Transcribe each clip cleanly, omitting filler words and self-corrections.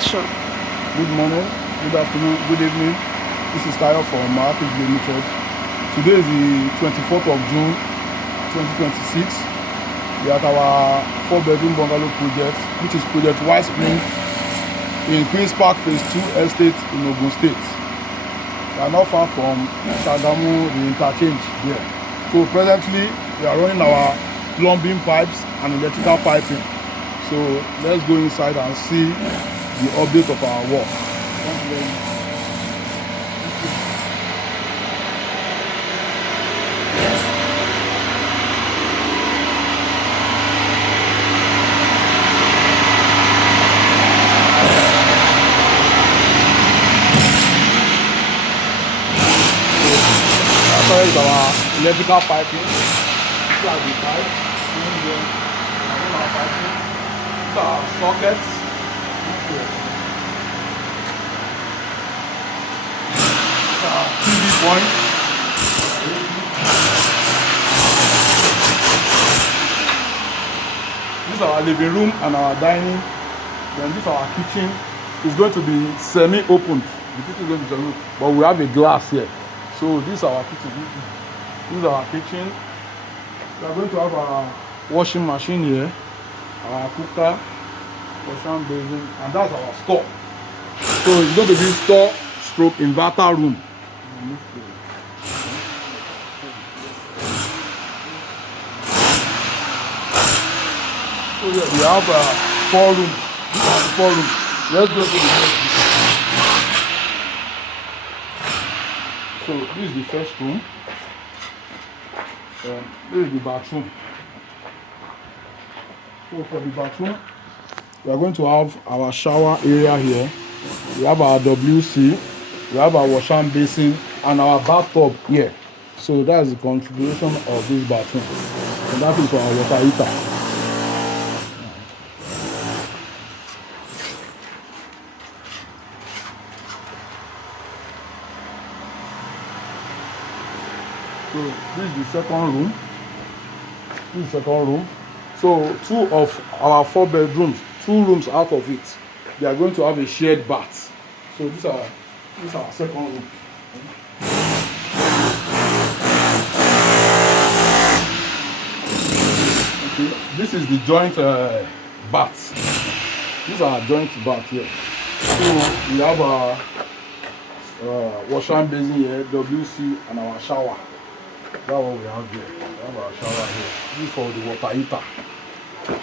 Sure. Good morning, good afternoon, good evening. This is Tayo from Market Limited. Today is the 24th of June 2026. We are at our 4-bedroom bungalow project, which is Project White Spring in Queen's Park Phase 2 Estate in Ogun State. We are not far from Shagamu, the interchange there. So presently, we are running our plumbing pipes and electrical piping. So let's go inside and see the update of our work. Thank you very much. After is our electrical piping. These are the pipes. Our piping. These are our sockets. These are our TV points. This is our living room and our dining. Then this is our kitchen. It's going to be semi-opened. The kitchen is going to be semi-opened, but we have a glass here. So this is our kitchen. This is our kitchen. We are going to have our washing machine here, our cooker, washing basin, and that's our store. So it's going to be store stroke inverter room. So yeah, we have 4 rooms. These are the 4 rooms. Let's go to the first room. So this is the first room. This is the bathroom. So for the bathroom, we are going to have our shower area here. We have our WC, we have our wash and basin, and our bathtub here. So that's the configuration of this bathroom. And that is our water heater. So this is the second room. This is the second room. So 2 of our 4 bedrooms, 2 rooms out of it, they are going to have a shared bath. So this is our second room. Okay. This is the joint bath. This is our joint bath here. So we have our wash and basin here, WC, and our shower. That's what we have here. We have our shower here. This is for the water heater. So we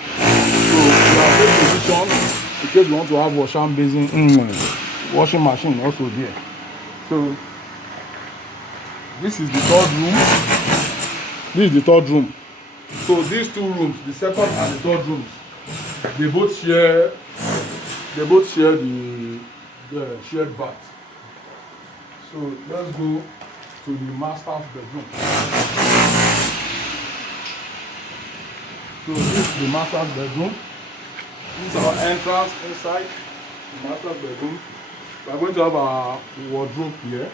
have this position in case you want to have wash and basin, washing machine also there. So this is the third room. This is the third room. So these 2 rooms, the second and the third rooms, they both share the shared bath. So let's go to the master's bedroom. So this is the master's bedroom. This is our entrance inside the master's bedroom. We are going to have our wardrobe here.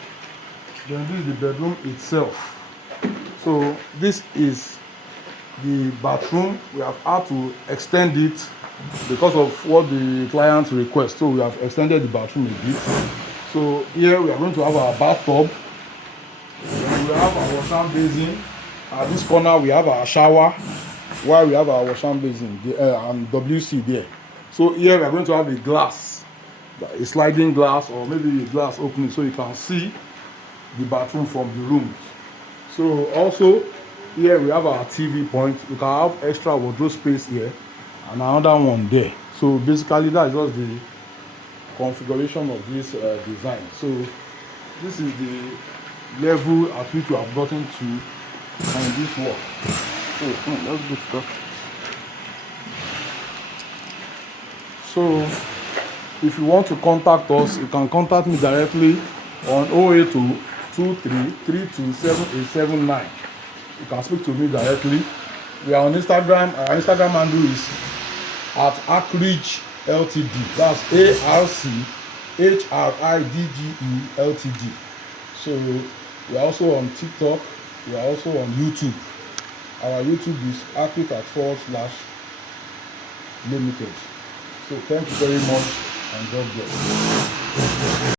Then this is the bedroom itself. So this is the bathroom. We have had to extend it because of what the client requests. So we have extended the bathroom a bit. So here we are going to have our bathtub. Then we have our wash and basin. At this corner we have our shower, while we have our wash and basin and WC there. So here we are going to have a glass, a sliding glass, or maybe a glass opening, so you can see the bathroom from the room. So also here we have our TV point. You can have extra wardrobe space here and another one there. So basically that's just the configuration of this design. So this is the level at which we have gotten to on this work. So that's good stuff. So if you want to contact us, you can contact me directly on 082 23327879. You can speak to me directly. We are on Instagram. Our Instagram handle is at Archridge Ltd. That's ARCHRIDGE Ltd. So we are also on TikTok. We are also on YouTube. Our YouTube is Archridge @/limited. So thank you very much and God bless.